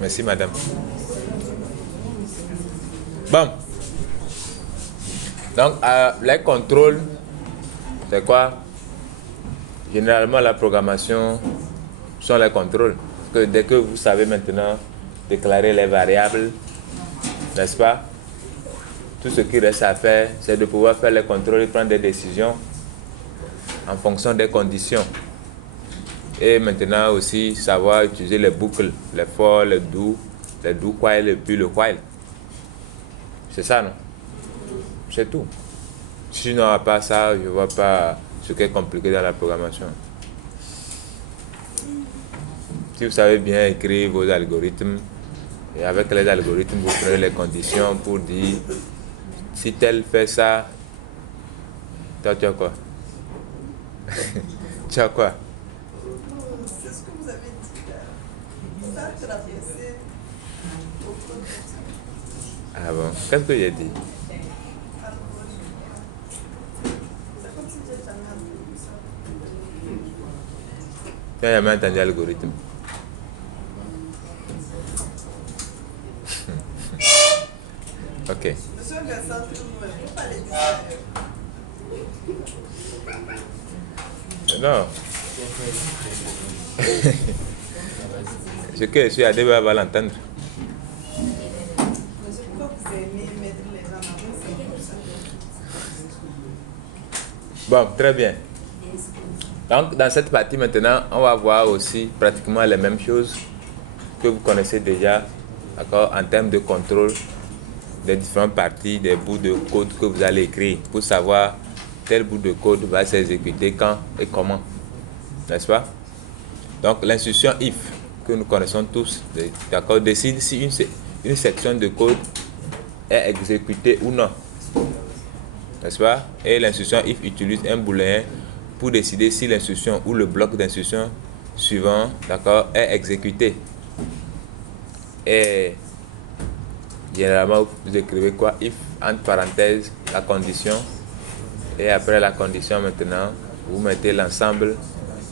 Merci, madame. Bon. Donc, les contrôles, c'est quoi? Généralement, la programmation sont les contrôles. Parce que dès que vous savez maintenant déclarer les variables, n'est-ce pas? Tout ce qui reste à faire, c'est de pouvoir faire les contrôles et prendre des décisions en fonction des conditions. Et maintenant aussi, savoir utiliser les boucles, les for, les do while et puis le while. C'est ça, non? C'est tout. Sinon, à part ça, je ne vois pas ce qui est compliqué dans la programmation. Si vous savez bien écrire vos algorithmes, et avec les algorithmes, vous prenez les conditions pour dire si tel fait ça, toi tu as quoi? Tu as quoi? C'est ce que vous avez dit là. Ça, tu l'as fait. Ah bon? Qu'est-ce que j'ai dit? C'est comme si j'ai jamais entendu ça. Tu n'as jamais entendu l'algorithme? Ok. Monsieur Gassan, il ne faut pas les dire. Non. Ce que je suis à débat va l'entendre. Monsieur, pourquoi vous aimez mettre les gens en avant, c'est Bon, très bien. Donc, dans cette partie maintenant, on va voir aussi pratiquement les mêmes choses que vous connaissez déjà, d'accord, en termes de contrôle des différentes parties, des bouts de code que vous allez écrire pour savoir tel bout de code va s'exécuter quand et comment, n'est-ce pas? Donc, l'instruction if que nous connaissons tous, d'accord, décide si une section de code est exécutée ou non, n'est-ce pas? Et l'instruction if utilise un booléen pour décider si l'instruction ou le bloc d'instruction suivant, d'accord, est exécuté. Et généralement, vous écrivez quoi? If, entre parenthèses, la condition. Et après la condition, maintenant, vous mettez l'ensemble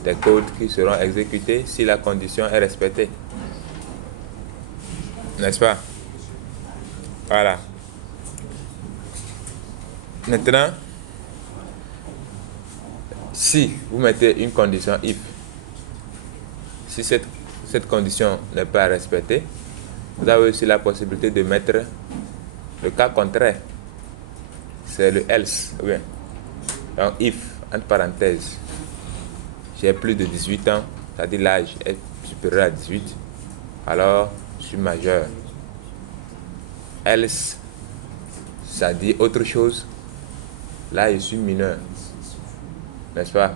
des codes qui seront exécutés si la condition est respectée. N'est-ce pas? Voilà. Maintenant, si vous mettez une condition if, si cette condition n'est pas respectée, vous avez aussi la possibilité de mettre le cas contraire. C'est le else. Oui. Donc, if, entre parenthèses, j'ai plus de 18 ans, c'est-à-dire l'âge est supérieur à 18, alors je suis majeur. Else, ça dit autre chose, là je suis mineur. N'est-ce pas?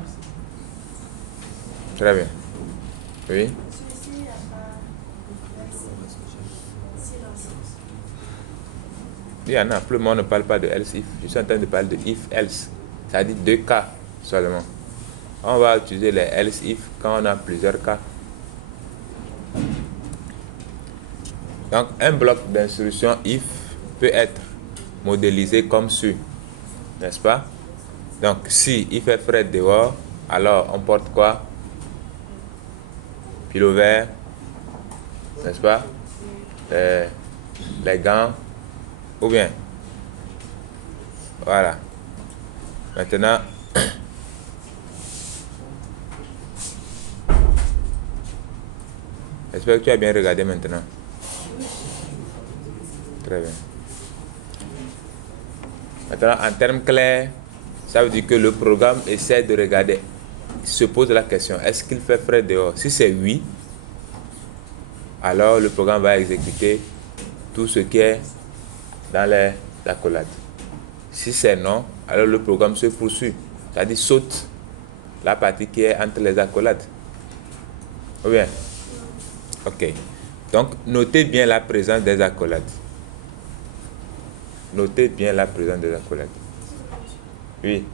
Très bien. Oui? Il y en a, plus le monde ne parle pas de else if. Je suis en train de parler de if else. Ça dit deux cas seulement. On va utiliser les else if quand on a plusieurs cas. Donc un bloc d'instruction if peut être modélisé comme suit, n'est-ce pas? Donc si il fait frais dehors, alors on porte quoi? Pilo vert, n'est-ce pas? Les gants, ou bien, voilà. Maintenant, j'espère que tu as bien regardé maintenant. Très bien. Maintenant, en termes clairs, ça veut dire que le programme essaie de regarder, se pose la question, est-ce qu'il fait frais dehors? Si c'est oui, alors le programme va exécuter tout ce qui est dans les accolades. Si c'est non, alors le programme se poursuit, c'est-à-dire saute la partie qui est entre les accolades. Ou bien? Ok. Donc, notez bien la présence des accolades. Notez bien la présence des accolades. Oui.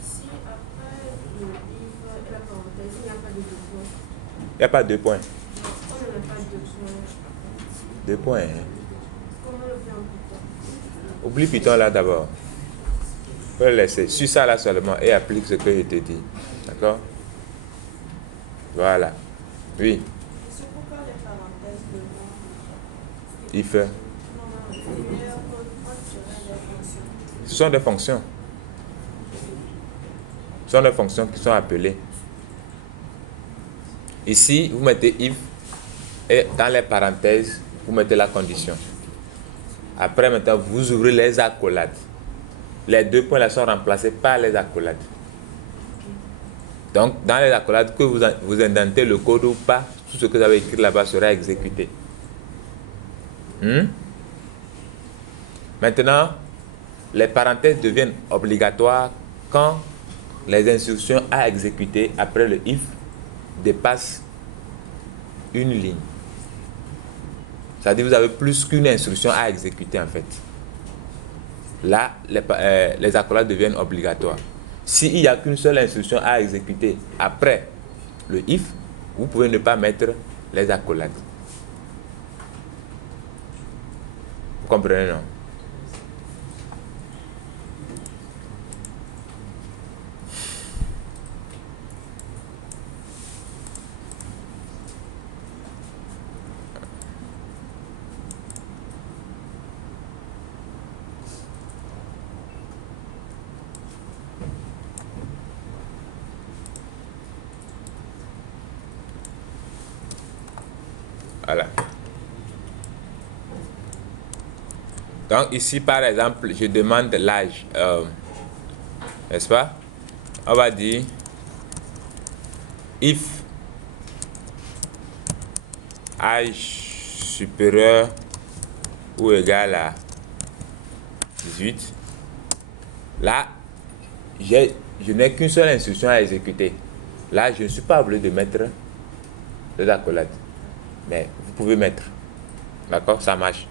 Ici, après le livre et la parenthèse, il n'y a pas de deux points. Il n'y a pas de points. On ne met pas de points. 2 points. Hein? Comment le faire en Python? Oublie Python là d'abord. Faut le laisser. Suis ça là seulement et applique ce que je te dis. D'accord? Voilà. Oui. C'est pourquoi les parenthèses devant if. Non, non, c'est meilleur qu'on dirait les fonctions. Ce sont des fonctions. Ce sont des fonctions qui sont appelées. Ici, vous mettez if et dans les parenthèses, vous mettez la condition. Après, maintenant, vous ouvrez les accolades. Les deux points là sont remplacés par les accolades. Donc, dans les accolades, que vous indentez le code ou pas, tout ce que vous avez écrit là-bas sera exécuté. Maintenant, les parenthèses deviennent obligatoires quand les instructions à exécuter après le if dépassent une ligne. C'est-à-dire que vous avez plus qu'une instruction à exécuter en fait. Là, les accolades deviennent obligatoires. S'il n'y a qu'une seule instruction à exécuter après le if, vous pouvez ne pas mettre les accolades. Vous comprenez, non? Voilà. Donc ici, par exemple, je demande l'âge. N'est-ce pas? On va dire if âge supérieur ou égal à 18. Là, je n'ai qu'une seule instruction à exécuter. Là, je ne suis pas obligé de mettre les accolades. Mais vous pouvez mettre. D'accord? Ça marche.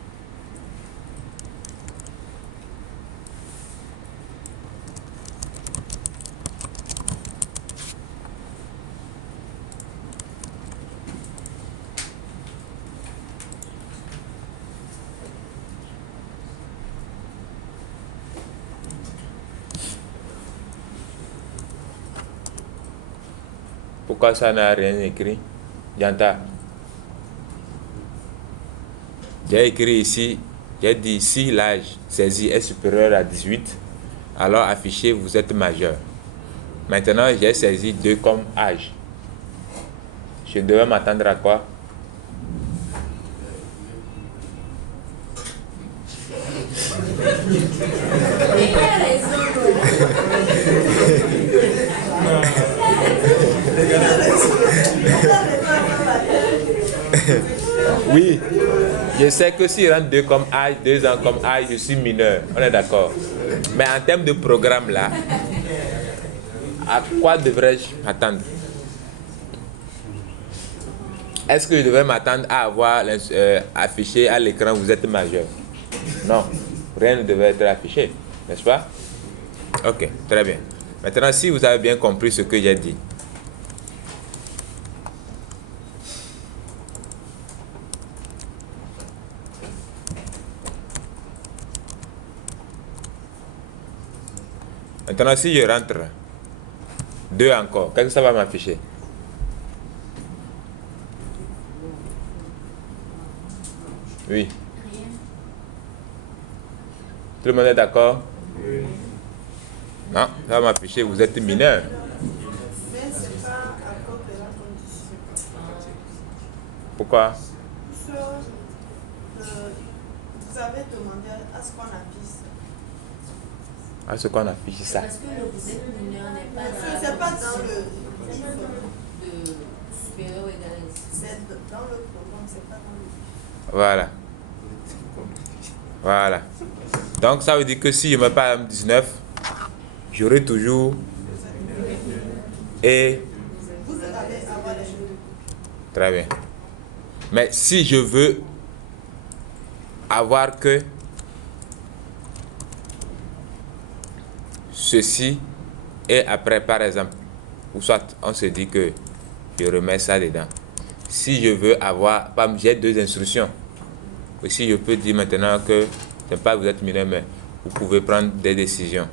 Pourquoi ça n'a rien écrit? Yanta. J'ai écrit ici, j'ai dit si l'âge saisi est supérieur à 18, alors affichez vous êtes majeur. Maintenant, j'ai saisi 2 comme âge. Je devais m'attendre à quoi? Oui, je sais que si je rentre 2 comme âge, 2 ans comme âge, je suis mineur. On est d'accord. Mais en termes de programme là, à quoi devrais-je m'attendre? Est-ce que je devrais m'attendre à avoir affiché à l'écran vous êtes majeur? Non, rien ne devait être affiché, n'est-ce pas? Ok, très bien. Maintenant, si vous avez bien compris ce que j'ai dit, maintenant, si je rentre 2 encore, qu'est-ce que ça va m'afficher? Oui. Tout le monde est d'accord? Oui. Non, ça va m'afficher, vous êtes mineur. Mais c'est pas à cause de la condition. Pourquoi? Vous avez demandé à ce qu'on affiche ça. À ce qu'on affiche ça. Parce que le vous êtes mineur n'est pas dans C'est pas dans le livre. de supérieur ou égal à 18. C'est dans le programme, c'est pas dans le livre. Voilà. Voilà. Donc ça veut dire que si je me parle 19, j'aurai toujours et Vous allez avoir les choses. très bien. Mais si je veux avoir que ceci et après par exemple, ou soit on se dit que je remets ça dedans. Si je veux avoir, j'ai 2 instructions. Aussi je peux dire maintenant que c'est pas vous êtes mineur, mais vous pouvez prendre des décisions.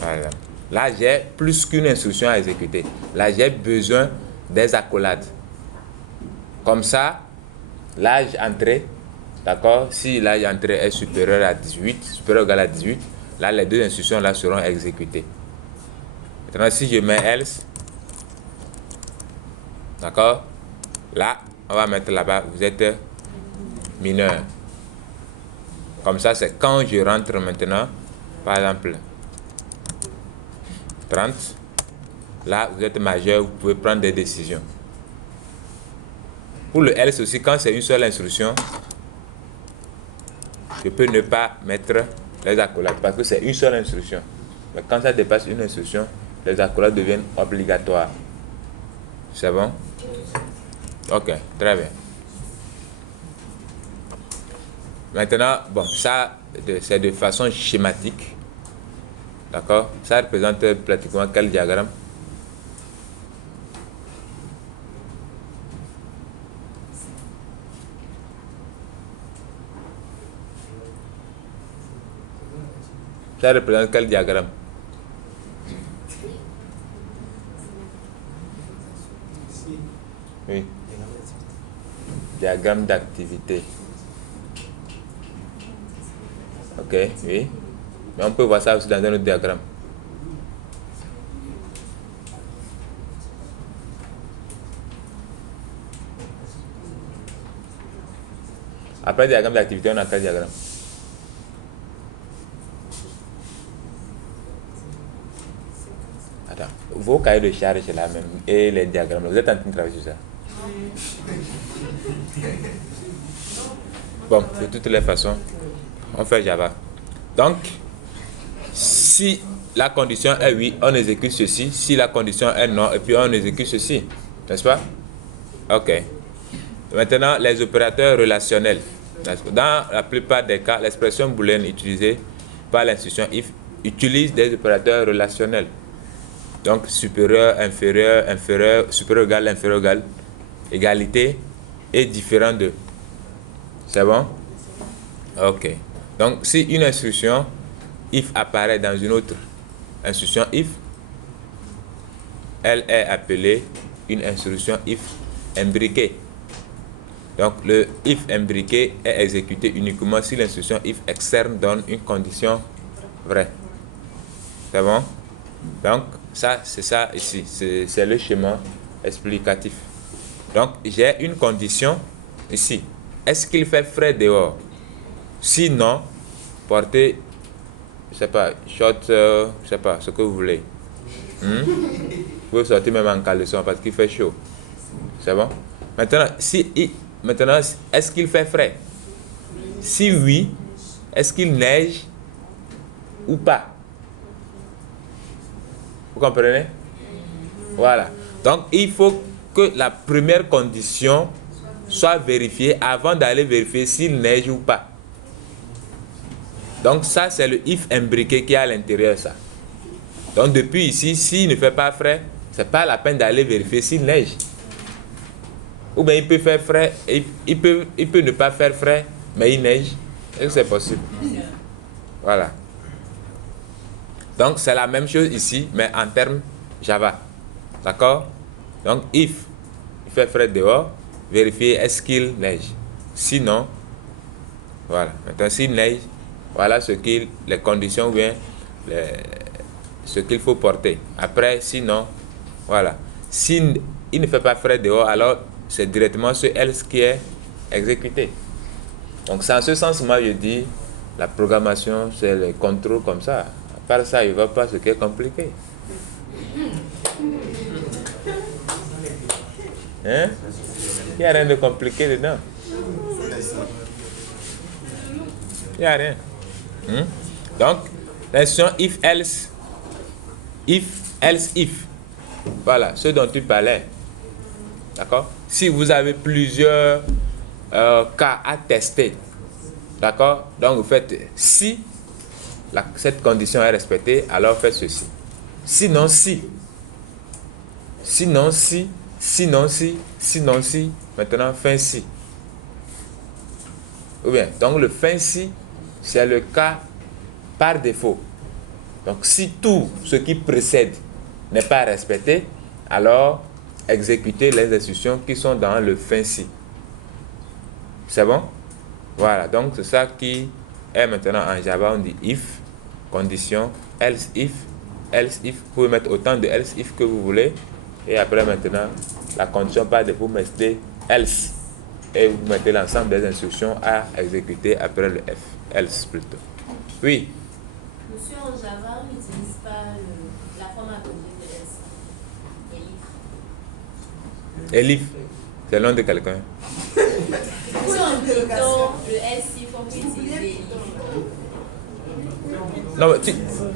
Par exemple. Là, j'ai plus qu'une instruction à exécuter. Là, j'ai besoin des accolades. Comme ça, l'âge entré, d'accord, si l'âge entré est supérieur à 18, supérieur ou égal à 18, là, les deux instructions là seront exécutées. Maintenant, si je mets else, d'accord, là, on va mettre là-bas, vous êtes mineur. Comme ça, c'est quand je rentre maintenant, par exemple, 30, là, vous êtes majeur, vous pouvez prendre des décisions. Pour le else aussi, quand c'est une seule instruction, je peux ne pas mettre les accolades parce que c'est une seule instruction. Mais quand ça dépasse une instruction, les accolades deviennent obligatoires. C'est bon? Ok, très bien. Maintenant, bon, ça, c'est de façon schématique. D'accord? Ça représente pratiquement quel diagramme? Ça représente quel diagramme? Oui. Diagramme d'activité. Ok, oui. Mais on peut voir ça aussi dans un autre diagramme. Après le diagramme d'activité, on a quel diagramme? Attends, vos cahiers de charge là même et les diagrammes, vous êtes en train de travailler sur ça? Bon, de toutes les façons, on fait Java. Donc, si la condition est oui, on exécute ceci. Si la condition est non, et puis on exécute ceci. N'est-ce pas? Ok. Maintenant, les opérateurs relationnels. Dans la plupart des cas, l'expression booléenne utilisée par l'instruction if utilise des opérateurs relationnels. Donc, supérieur, inférieur, inférieur, supérieur égal, inférieur égal, égalité et différent de. C'est bon? Ok. Donc, si une instruction if apparaît dans une autre instruction if, elle est appelée une instruction if imbriquée. Donc, le if imbriqué est exécuté uniquement si l'instruction if externe donne une condition vraie. C'est bon? Donc, ça, c'est ça ici. C'est le schéma explicatif. Donc, j'ai une condition ici. Est-ce qu'il fait frais dehors? Sinon, portez, je sais pas, short, je sais pas, ce que vous voulez. Vous pouvez sortir même en caleçon parce qu'il fait chaud. C'est bon? Maintenant, est-ce qu'il fait frais? Si oui, est-ce qu'il neige ou pas? Vous comprenez? Voilà. Donc, il faut que la première condition soit vérifiée avant d'aller vérifier s'il neige ou pas. Donc, ça, c'est le if imbriqué qui est à l'intérieur, ça. Donc, depuis ici, s'il ne fait pas frais, c'est pas la peine d'aller vérifier s'il neige. Ou bien il peut faire frais, il peut ne pas faire frais, mais il neige. Est-ce que c'est possible? Voilà. Donc, c'est la même chose ici, mais en termes Java. D'accord? Donc, if il fait frais dehors, vérifier est-ce qu'il neige. Sinon, voilà. Maintenant, s'il neige, voilà les conditions ou bien ce qu'il faut porter. Après, sinon, voilà. S'il ne fait pas frais dehors, alors c'est directement ce else qui est exécuté. Donc, c'est en ce sens, moi, je dis, la programmation, c'est le contrôle comme ça. À part ça, il ne va pas ce qui est compliqué. Hein? Il n'y a rien de compliqué dedans. Il n'y a rien. Donc, l'instruction if, else. If, else, if. Voilà, ce dont tu parlais. D'accord? Si vous avez plusieurs cas à tester, d'accord? Donc, vous faites si cette condition est respectée, alors faites ceci. Sinon, si. Sinon, si. Sinon, si. Sinon, si. Maintenant, fin si. Ou bien, donc le fin si, c'est le cas par défaut. Donc, si tout ce qui précède n'est pas respecté, alors exécutez les instructions qui sont dans le fin si. C'est bon? Voilà, donc c'est ça qui est maintenant en Java, on dit if, condition, else if. Vous pouvez mettre autant de else if que vous voulez. Et après maintenant, la condition part de vous mettez else. Et vous mettez l'ensemble des instructions à exécuter après le F. Else plutôt. Oui. Monsieur, en Java, on n'utilise pas la forme abrégée de else. Elif. Elif. C'est le nom de quelqu'un. Sur un Python, le else, il faut utiliser Elif. Non, mais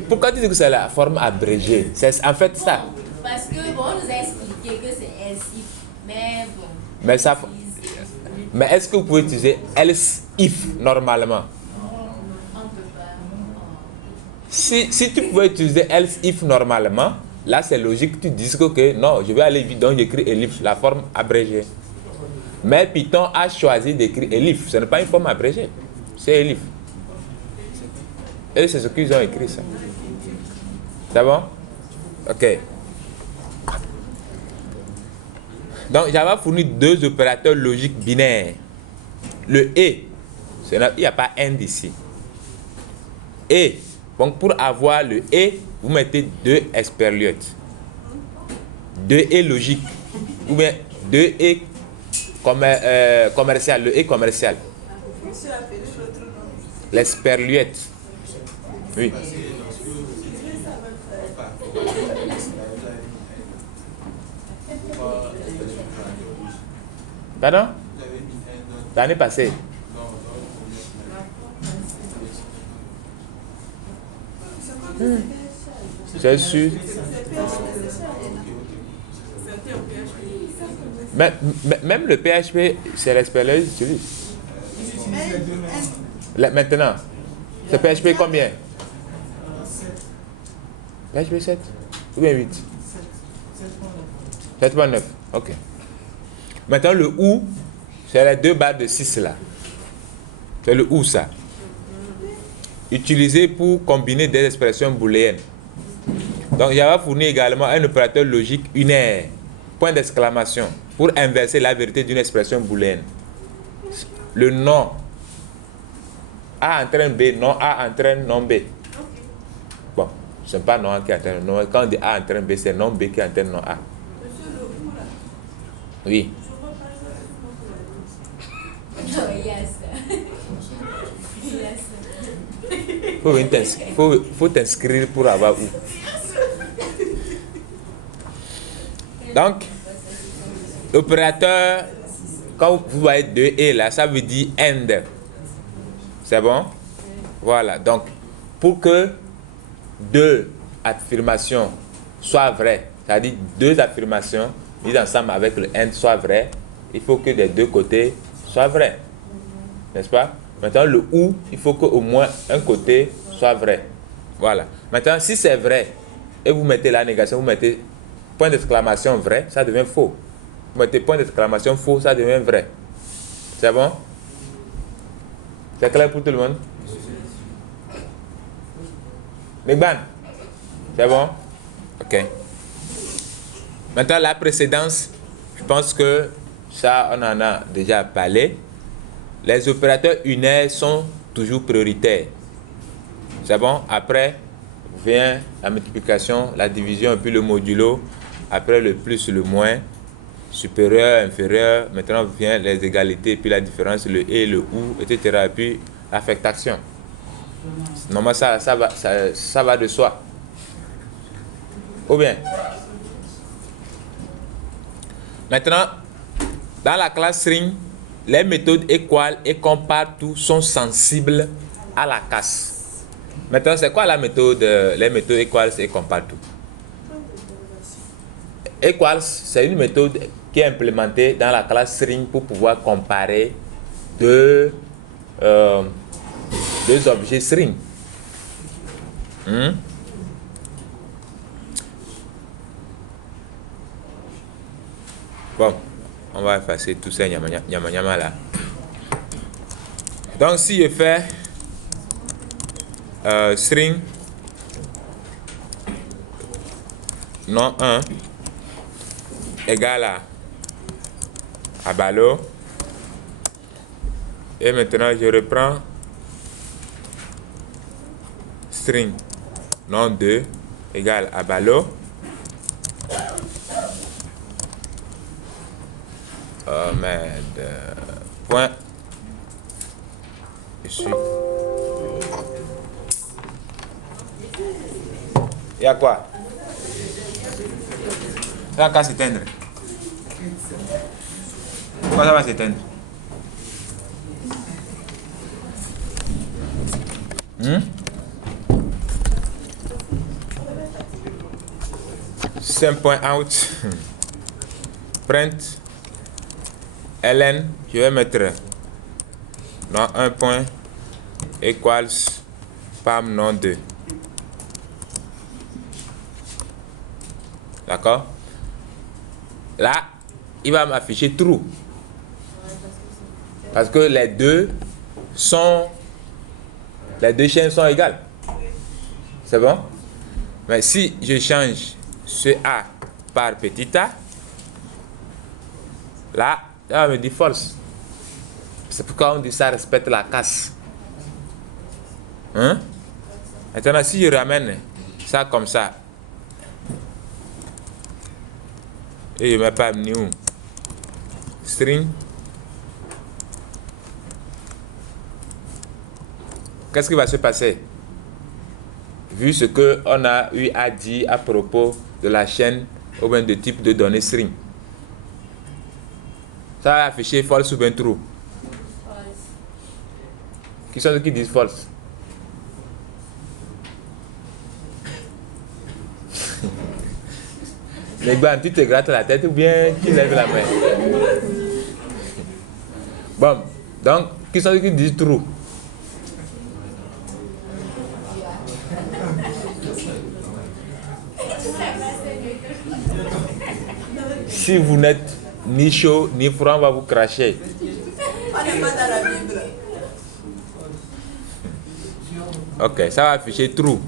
pourquoi tu dis que c'est la forme abrégée? C'est en fait ça. Parce que, bon, on nous a expliqué que c'est else if. Mais bon. Mais ça. Mais est-ce que vous pouvez utiliser else if normalement? On ne peut pas. Si tu pouvais utiliser else if normalement, là c'est logique que tu dises que non, je vais aller vite, donc j'écris elif, la forme abrégée. Mais Python a choisi d'écrire elif, ce n'est pas une forme abrégée, c'est elif. Et c'est ce qu'ils ont écrit ça. C'est bon? Ok. Donc, Java fournit deux opérateurs logiques binaires. Le et, il n'y a pas end ici. Et, donc pour avoir le et, vous mettez deux esperliotes. Deux et logique. Ou bien deux et commercial, le et commercial. L'esperluette. Oui. Pardon? L'année passée. C'est sûr. Même le PHP, c'est l'expérience que j'utilise. Maintenant, c'est PHP combien? PHP 7 ou bien 8? 7.9. Ok. Maintenant, le OU, c'est les deux barres de 6 là. C'est le OU, ça. Utilisé pour combiner des expressions booléennes. Donc, Java fournit également un opérateur logique unaire, point d'exclamation, pour inverser la vérité d'une expression booléenne. Le non A entraîne B, non A entraîne non B. Bon, ce n'est pas non A qui entraîne non A. Quand on dit A entraîne B, c'est non B qui entraîne non A. Oui. Faut t'inscrire pour avoir où. Donc, l'opérateur, quand vous voyez 2 et là, ça veut dire end. C'est bon? Voilà. Donc, pour que deux affirmations soient vraies, c'est-à-dire deux affirmations mises ensemble avec le end soient vraies, il faut que des deux côtés soient vrais. N'est-ce pas? Maintenant, le ou, il faut qu'au moins un côté soit vrai. Voilà. Maintenant, si c'est vrai, et vous mettez la négation, vous mettez point d'exclamation vrai, ça devient faux. Vous mettez point d'exclamation faux, ça devient vrai. C'est bon? C'est clair pour tout le monde? Megban? C'est bon? Ok. Maintenant, la précédence, je pense que ça, on en a déjà parlé. Les opérateurs unaires sont toujours prioritaires. C'est bon? Après vient la multiplication, la division, puis le modulo. Après le plus, le moins. Supérieur, inférieur. Maintenant vient les égalités, puis la différence, le et, le ou, etc. Et puis l'affectation. Normalement, ça va de soi. Ou bien? Maintenant, dans la classe string, les méthodes equal et compare-tout sont sensibles à la casse. Maintenant, c'est quoi la méthode, les méthodes equals et compare-tout? Equals, c'est une méthode qui est implémentée dans la classe string pour pouvoir comparer deux objets string. Bon. On va effacer tout ça, nyama là. Donc, si je fais string non 1 égale à ballot. Et maintenant, je reprends string non 2 égale à ballot. Oh merde. Point. Je suis. Il y a quoi? Ça va s'éteindre. Pourquoi ça va s'éteindre? 5 points out. Print. ln, je vais mettre non 1 point equals pam non 2. D'accord? Là, il va m'afficher true. Parce que les deux chaînes sont égales. C'est bon? Mais si je change ce A par petit a, là, ça va me dire false. C'est pourquoi on dit ça respecte la casse. Hein? Maintenant, si je ramène ça comme ça, et je ne mets pas new string, qu'est-ce qui va se passer? Vu ce qu'on a eu à dire à propos de la chaîne ou bien de type de données string, ça va afficher false ou bien true. Qui sont ceux qui disent false? Les gars, tu te grattes la tête ou bien tu lèves la main? Bon, donc, qui sont ceux qui disent true? Si vous n'êtes ni chaud ni froid, on va vous cracher. On n'est pas dans la Bible. Ok, ça va afficher true.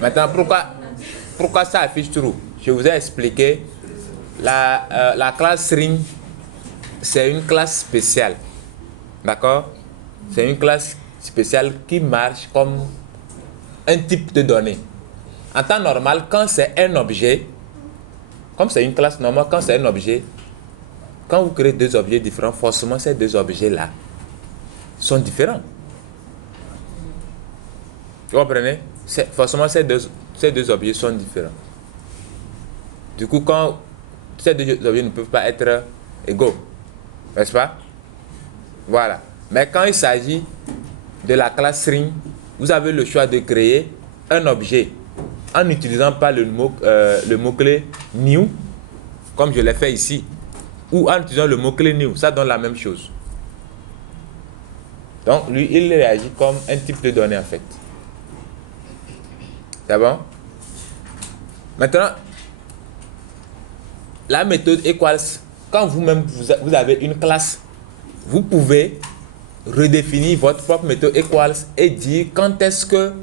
Maintenant, pourquoi ça affiche true? Je vous ai expliqué. La classe string, c'est une classe spéciale. D'accord? C'est une classe spéciale qui marche comme un type de données. En temps normal, quand c'est un objet, comme c'est une classe normale, quand c'est un objet, quand vous créez deux objets différents, forcément ces deux objets-là sont différents. Vous comprenez? Forcément ces deux objets sont différents. Du coup, quand ces deux objets ne peuvent pas être égaux, n'est-ce pas? Voilà. Mais quand il s'agit de la classe string, vous avez le choix de créer un objet en n'utilisant pas le mot-clé new, comme je l'ai fait ici, ou en utilisant le mot-clé new. Ça donne la même chose. Donc, lui, il réagit comme un type de données, en fait. C'est bon? Maintenant, la méthode equals, quand vous-même, vous avez une classe, vous pouvez redéfinir votre propre méthode equals et dire quand est-ce que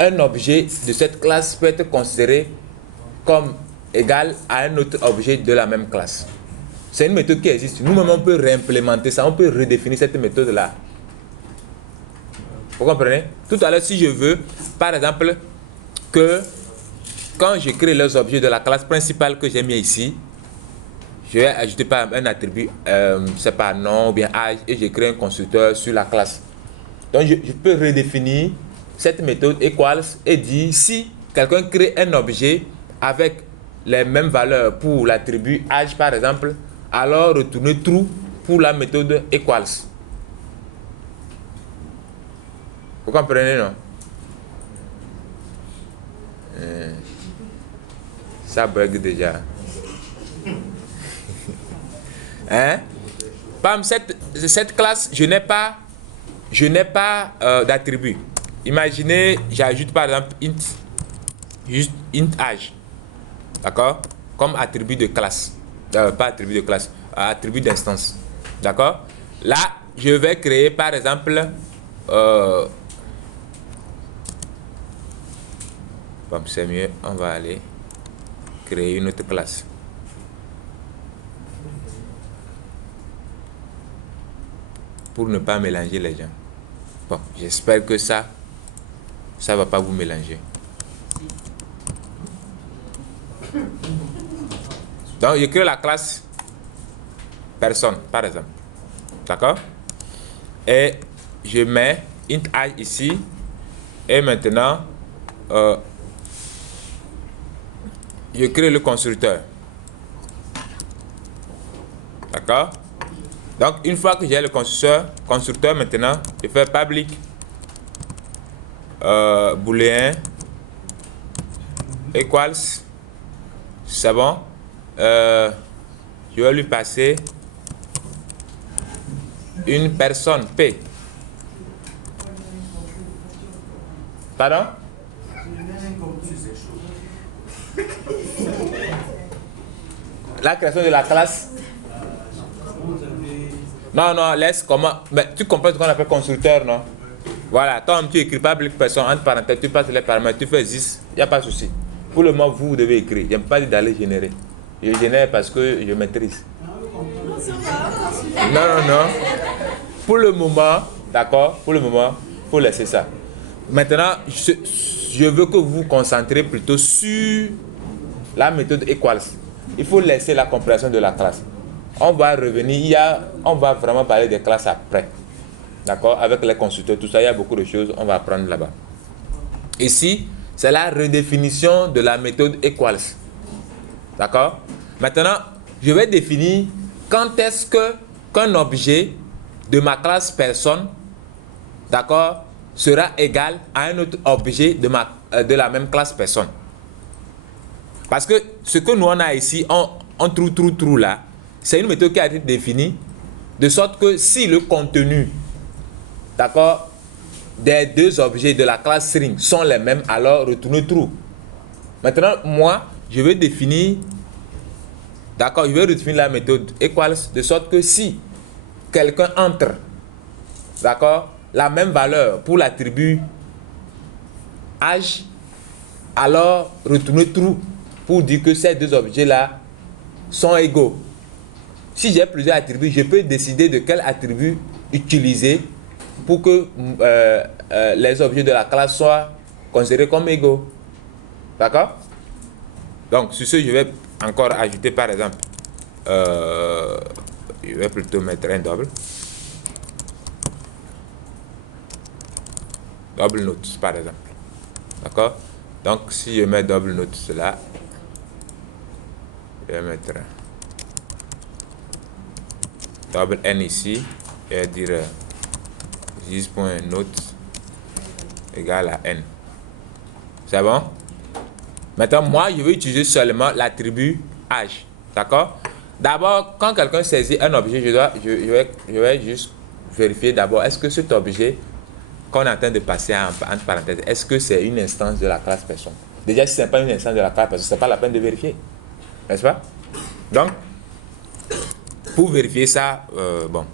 un objet de cette classe peut être considéré comme égal à un autre objet de la même classe. C'est une méthode qui existe. Nous-mêmes, on peut réimplémenter ça, on peut redéfinir cette méthode-là. Vous comprenez? Tout à l'heure, si je veux, par exemple, que quand je crée les objets de la classe principale que j'ai mis ici, je vais ajouter par exemple un attribut, c'est pas nom ou bien âge, et je crée un constructeur sur la classe. Donc, je peux redéfinir cette méthode equals et dire si quelqu'un crée un objet avec les mêmes valeurs pour l'attribut âge par exemple, alors retourner true pour la méthode equals. Vous comprenez, non? Ça bug déjà. Hein? Par cette classe, je n'ai pas d'attribut. Imaginez, j'ajoute par exemple juste int âge. D'accord? Comme attribut de classe. Pas attribut de classe, attribut d'instance. D'accord? Là, je vais créer par exemple Bon, c'est mieux, on va aller créer une autre classe. Pour ne pas mélanger les gens. Bon, j'espère que ça va pas vous mélanger. Donc, je crée la classe personne, par exemple. D'accord? Et je mets int age ici. Et maintenant, je crée le constructeur. D'accord? Donc, une fois que j'ai le constructeur maintenant, je fais public booléen equals. C'est bon? Je vais lui passer une personne P. Pardon? La création de la classe. Non, non, laisse comment. Mais tu comprends ce qu'on appelle constructeur, non? Voilà, quand tu écris public personne, entre parenthèses, tu passes les paramètres, tu fais 10, il n'y a pas de souci. Pour le moment, vous devez écrire. Je n'aime pas dire d'aller générer. Je génère parce que je maîtrise. Non, non, non. Pour le moment, d'accord? Pour le moment, il faut laisser ça. Maintenant, je veux que vous vous concentrez plutôt sur la méthode equals. Il faut laisser la compréhension de la classe. On va revenir, on va vraiment parler des classes après. D'accord? Avec les constructeurs, tout ça, il y a beaucoup de choses, on va apprendre là-bas. Ici, c'est la redéfinition de la méthode equals. D'accord? Maintenant, je vais définir quand est-ce qu'un objet de ma classe personne, d'accord, sera égal à un autre objet de la même classe personne. Parce que ce que nous on a ici, en trou là, c'est une méthode qui a été définie de sorte que si le contenu, d'accord, des deux objets de la classe string sont les mêmes, alors retourne true. Maintenant, moi, je vais définir, d'accord, je vais redéfinir la méthode equals de sorte que si quelqu'un entre, d'accord, la même valeur pour l'attribut âge, alors retourne true pour dire que ces deux objets-là sont égaux. Si j'ai plusieurs attributs, je peux décider de quel attribut utiliser pour que les objets de la classe soient considérés comme égaux. D'accord? Donc, sur ce, je vais encore ajouter, par exemple, je vais plutôt mettre un double note, par exemple. D'accord? Donc, si je mets double note cela, je vais mettre double n ici, et dire 10.note égale à n. C'est bon? Maintenant, moi, je vais utiliser seulement l'attribut âge. D'accord? D'abord, quand quelqu'un saisit un objet, je vais juste vérifier d'abord, est-ce que cet objet qu'on est en train de passer entre parenthèses, est-ce que c'est une instance de la classe personne? Déjà, si ce n'est pas une instance de la classe personne, ce n'est pas la peine de vérifier. N'est-ce pas? Donc, pour vérifier ça, bon,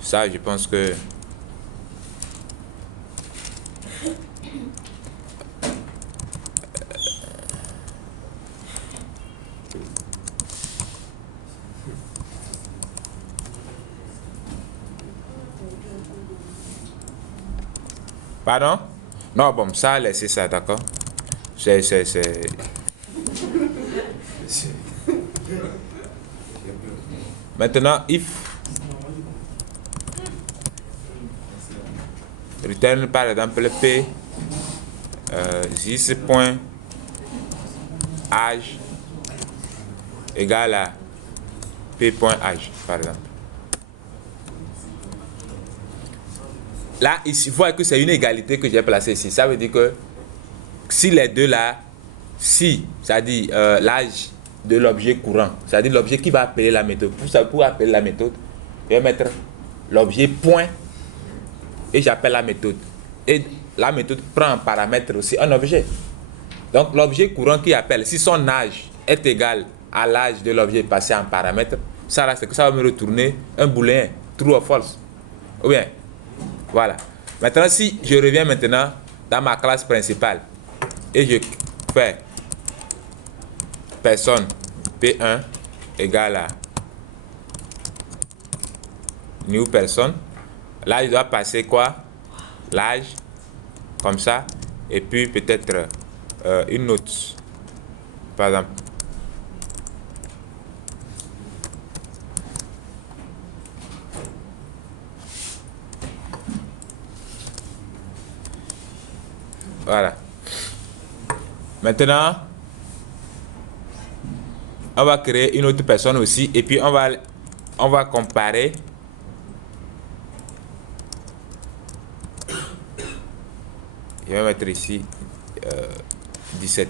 ça, je pense que pardon? Non, bon, ça, laissez ça, d'accord? C'est... Maintenant, if return par exemple p 10.age égale à p.age, par exemple. Là, ici, vous voyez que c'est une égalité que j'ai placée ici. Ça veut dire que si les deux là, si, c'est-à-dire l'âge de l'objet courant, c'est-à-dire l'objet qui va appeler la méthode. Pour appeler la méthode, je vais mettre l'objet point et j'appelle la méthode. Et la méthode prend en paramètre aussi un objet. Donc l'objet courant qui appelle, si son âge est égal à l'âge de l'objet passé en paramètre, ça là, c'est que ça va me retourner un booléen, true or false. Ou bien, voilà. Maintenant, si je reviens maintenant dans ma classe principale et je faire personne P1 égale à new personne. Là, il doit passer quoi? L'âge, comme ça, et puis peut-être une note, par exemple. Voilà. Maintenant, on va créer une autre personne aussi et puis on va comparer. Je vais mettre ici 17.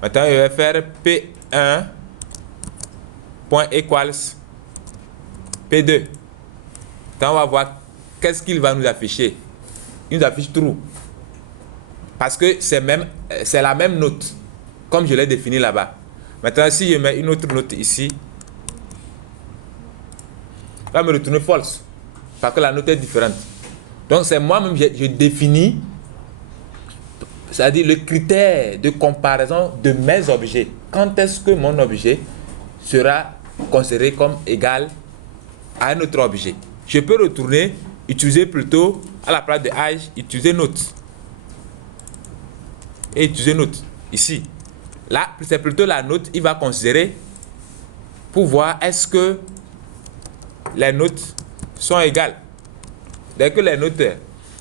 Maintenant, je vais faire P1 point equals P2. Maintenant, on va voir qu'est-ce qu'il va nous afficher. Il nous affiche true. Parce que c'est la même note, comme je l'ai défini là-bas. Maintenant, si je mets une autre note ici, va me retourner false. Parce que la note est différente. Donc, c'est moi-même, je définis, c'est-à-dire le critère de comparaison de mes objets. Quand est-ce que mon objet sera considéré comme égal à un autre objet? Je peux retourner, utiliser plutôt, à la place de âge, utiliser note. Et utiliser note, ici. Là, c'est plutôt la note, il va considérer pour voir est-ce que les notes sont égales. Dès que les notes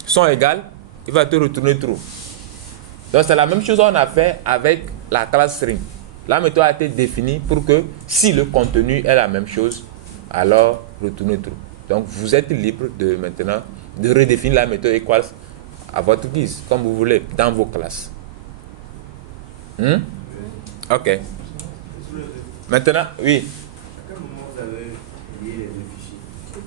sont égales, il va te retourner true. Donc, c'est la même chose qu'on a fait avec la classe string. La méthode a été définie pour que si le contenu est la même chose, alors retournez true. Donc, vous êtes libre de maintenant de redéfinir la méthode equals à votre guise, comme vous voulez, dans vos classes. Ok. Maintenant, oui. À quel moment vous avez lié les deux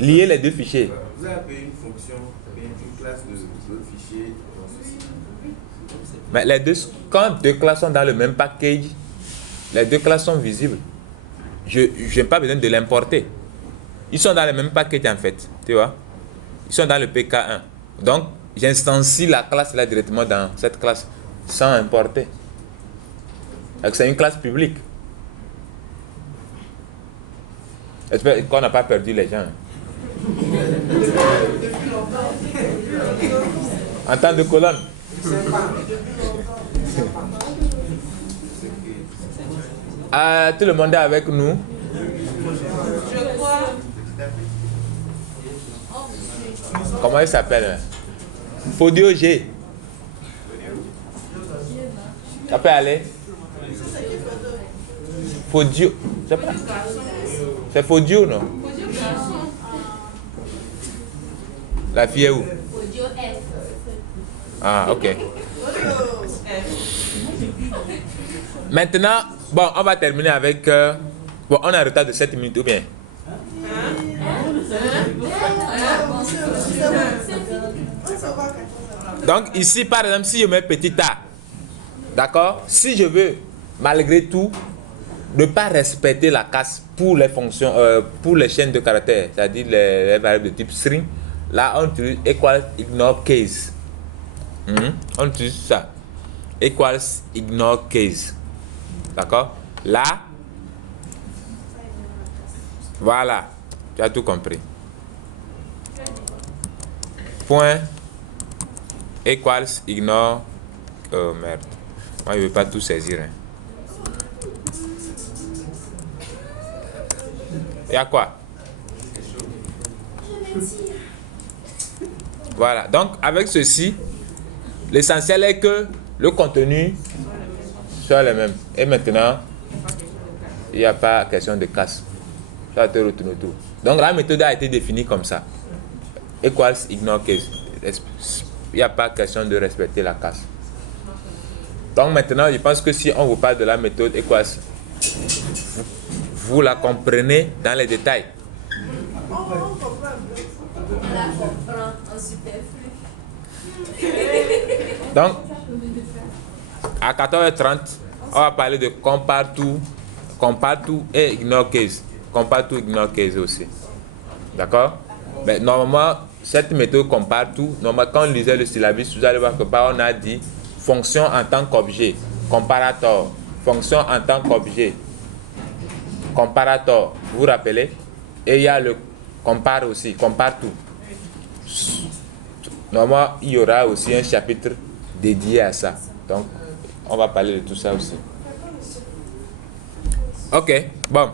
fichiers? Lier les deux fichiers. Vous avez appelé une fonction, une classe de l'autre fichier dans ceci. Mais les deux, quand deux classes sont dans le même package, les deux classes sont visibles. Je n'ai pas besoin de l'importer. Ils sont dans le même package en fait. Tu vois? Ils sont dans le PK1. Donc, j'instancie la classe là directement dans cette classe sans importer. C'est une classe publique. J'espère qu'on n'a pas perdu les gens. En temps de colonne. Tout le monde est avec nous. Je crois. Comment il s'appelle? Fodio G. Ça peut aller? Fodio. C'est Fodio, non? La fille est où? Fodio F. Ah, ok. Maintenant, bon, on va terminer avec... bon, on a un retard de 7 minutes ou bien? Donc, ici, par exemple, si je mets petit a, d'accord? Si je veux, malgré tout, ne pas respecter la casse pour les fonctions, pour les chaînes de caractères, c'est-à-dire les variables de type string, là, on utilise equals ignore case. On utilise ça. Equals ignore case. D'accord? Là, voilà. Tu as tout compris. Point equals ignore. Oh merde. Moi, je ne veux pas tout saisir. Hein. Il y a quoi? Voilà. Donc, avec ceci, l'essentiel est que le contenu soit le même. Et maintenant, il n'y a pas question de casse. Ça va te retourner tout. Donc, la méthode a été définie comme ça. Equals ignore case. Il n'y a pas question de respecter la casse. Donc, maintenant, je pense que si on vous parle de la méthode equals, vous la comprenez dans les détails. On comprend. On la comprend en superflu. Donc, à 14h30, on va parler de compare to et ignore case. Compare to, ignore case aussi. D'accord? Mais normalement, cette méthode compare to, normalement, quand on lisait le syllabus, vous allez voir que on a dit fonction en tant qu'objet, comparator, fonction en tant qu'objet, comparator, vous vous rappelez? Et il y a le compare aussi, compare tout. Normalement, il y aura aussi un chapitre dédié à ça. Donc, on va parler de tout ça aussi. Ok, bon.